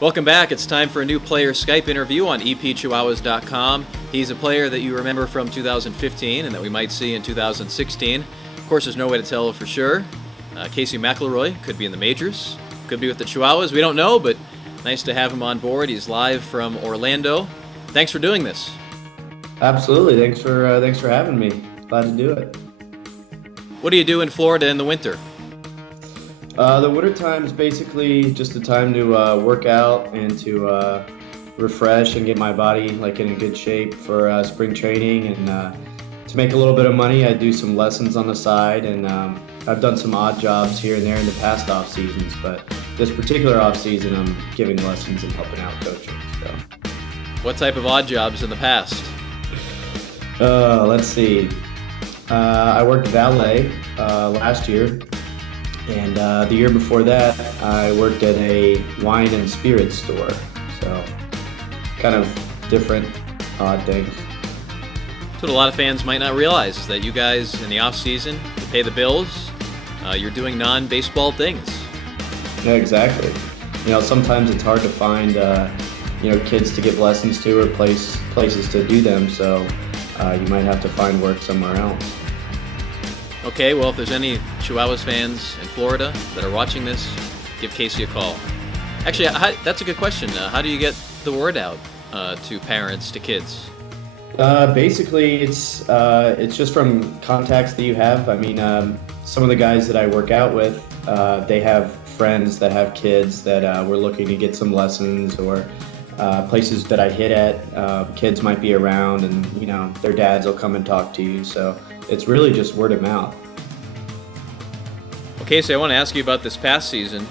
Welcome back. It's time for a new player Skype interview on epchihuahuas.com. He's a player that you remember from 2015 and that we might see in 2016. Of course, there's no way to tell for sure. Casey McElroy could be in the majors, could be with the Chihuahuas. We don't know, but nice to have him on board. He's live from Orlando. Thanks for doing this. Absolutely. Thanks for having me. Glad to do it. What do you do in Florida in the winter? The winter time is basically just a time to work out and to refresh and get my body in a good shape for spring training, and to make a little bit of money. I do some lessons on the side, and I've done some odd jobs here and there in the past off seasons, but this particular off season I'm giving lessons and helping out coaching. So, what type of odd jobs in the past? Let's see. I worked valet last year. And the year before that, I worked at a wine and spirits store. So, kind of different, odd things. That's what a lot of fans might not realize, is that you guys in the off season, to pay the bills, you're doing non-baseball things. Yeah, exactly. Sometimes it's hard to find, kids to give lessons to or places to do them. So, you might have to find work somewhere else. Okay, well, if there's any Chihuahuas fans in Florida that are watching this, give Casey a call. Actually, that's a good question. How do you get the word out to parents, to kids? Basically, it's just from contacts that you have. I mean, some of the guys that I work out with, they have friends that have kids that were looking to get some lessons, or places that I hit at. Kids might be around, and their dads will come and talk to you. So it's really just word of mouth. Okay, so I want to ask you about this past season.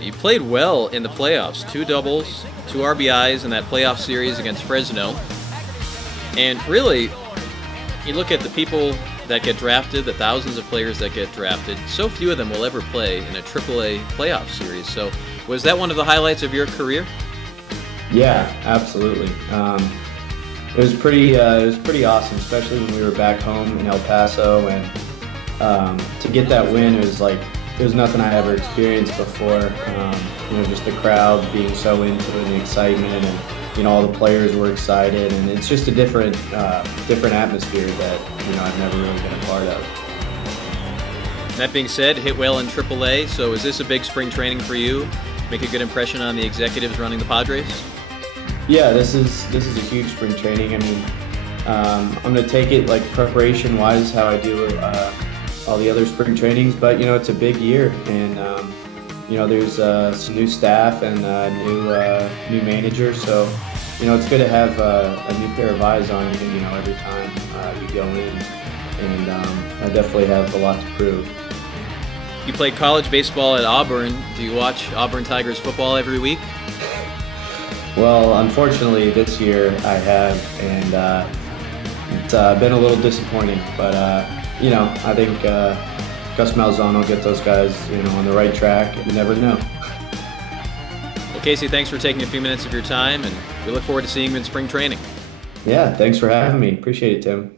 You played well in the playoffs. 2 doubles, 2 RBIs in that playoff series against Fresno. And really, you look at the people that get drafted, the thousands of players that get drafted, so few of them will ever play in a AAA playoff series. So was that one of the highlights of your career? Yeah, absolutely. It was pretty awesome, especially when we were back home in El Paso, and to get that win, it was nothing I ever experienced before. Just the crowd being so into it, and the excitement, and all the players were excited, and it's just a different atmosphere that I've never really been a part of. That being said, hit well in AAA. So is this a big spring training for you? Make a good impression on the executives running the Padres? Yeah, this is a huge spring training. I mean, I'm going to take it preparation-wise, how I do all the other spring trainings. But it's a big year, and there's some new staff and new manager. So it's good to have a new pair of eyes on you. Every time you go in, and I definitely have a lot to prove. You played college baseball at Auburn. Do you watch Auburn Tigers football every week? Well, unfortunately, this year I have, and it's been a little disappointing. But I think Gus Malzahn will get those guys, on the right track. You never know. Well, Casey, thanks for taking a few minutes of your time, and we look forward to seeing you in spring training. Yeah, thanks for having me. Appreciate it, Tim.